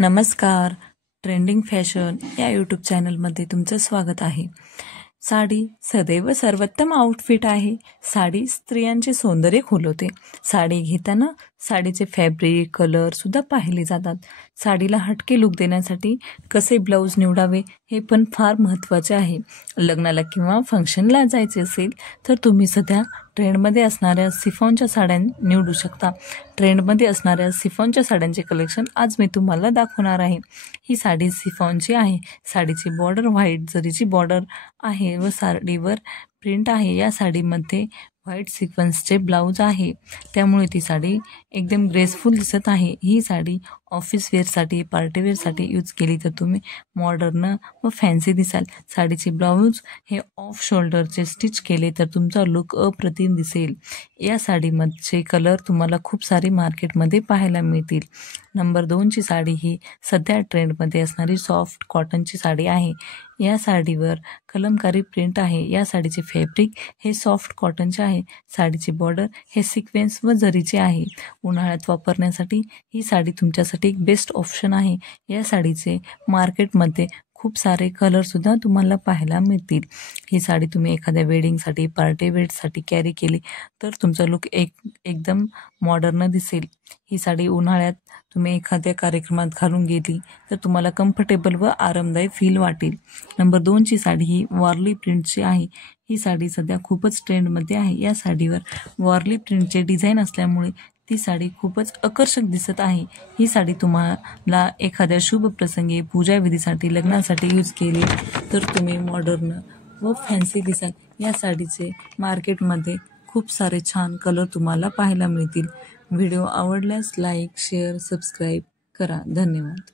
नमस्कार. Trending fashion या YouTube चॅनलमध्ये तुमचं स्वागत आहे. साडी सदैव सर्वोत्तम आउटफिट आहे. साडी स्त्रियांचे सौंदर्य खुलवते. साडी घेताना साडीचे फॅब्रिक कलर सुद्धा पाहिले जातात. साडीला हटके लुक देण्यासाठी कसे ब्लाऊज निवडावे हे पण फार महत्त्वाचे आहे. लग्नाला किंवा फंक्शनला जायचे असेल तर तुम्ही सध्या ट्रेंडमध्ये असणाऱ्या सिफॉनच्या साड्या निवडू शकता. ट्रेंडमध्ये असणाऱ्या सिफॉनच्या साड्यांचे कलेक्शन आज मी तुम्हाला दाखवणार आहे. ही साडी सिफॉनची आहे. साडीची बॉर्डर व्हाईट जरीची बॉर्डर आहे व साडीवर प्रिंट आहे. या साडीमध्ये व्हाईट सिक्वेन्सचे ब्लाऊज आहे, त्यामुळे ती साडी एकदम ग्रेसफुल दिसत आहे. ही साडी ऑफिस वेअरसाठी पार्टीवेअरसाठी यूज केली तर तुम्ही मॉडर्न व फॅन्सी दिसाल. साडीचे ब्लाऊज हे ऑफ शोल्डरचे स्टिच केले तर तुमचा लुक अप्रतिम दिसेल. या साडीमध्ये कलर तुम्हाला खूप सारे मार्केटमध्ये पाहायला मिळतील. नंबर 2ची साडी ही सध्या ट्रेंडमध्ये असणारी सॉफ्ट कॉटनची साडी आहे. या साडीवर कलमकारी प्रिंट आहे. या साडीचे फॅब्रिक हे सॉफ्ट कॉटनचे आहे. साडीची बॉर्डर हे सिक्वेन्स व जरीचे आहे. उन्हाळ्यात वापरण्यासाठी ही साडी तुमच्यासाठी एक बेस्ट ऑप्शन आहे. या साडीचे मार्केटमध्ये खूप सारे कलरसुद्धा तुम्हाला पाहायला मिळतील. ही साडी तुम्ही एखाद्या वेडिंगसाठी पार्टी वेअरसाठी कॅरी केली तर तुमचा लुक एकदम मॉडर्न दिसेल. ही साडी उन्हाळ्यात तुम्ही एखाद्या कार्यक्रमात घालून गेली तर तुम्हाला कम्फर्टेबल व आरामदायी फील वाटेल. नंबर 2ची साडी ही वॉर्ली प्रिंटची आहे. ही साडी सध्या खूपच ट्रेंडमध्ये आहे. या साडीवर वॉर्ली प्रिंटचे डिझाईन असल्यामुळे ती साडी खूपच आकर्षक दिसत आहे. ही साडी तुम्हाला एखाद्या शुभ प्रसंगी पूजाविधीसाठी लग्नासाठी यूज केली तर तुम्ही मॉडर्न व फॅन्सी दिसाल. या साडीचे मार्केटमध्ये खूप सारे छान कलर तुम्हाला पाहायला मिळतील. व्हिडिओ आवडल्यास लाईक शेअर सबस्क्राईब करा. धन्यवाद.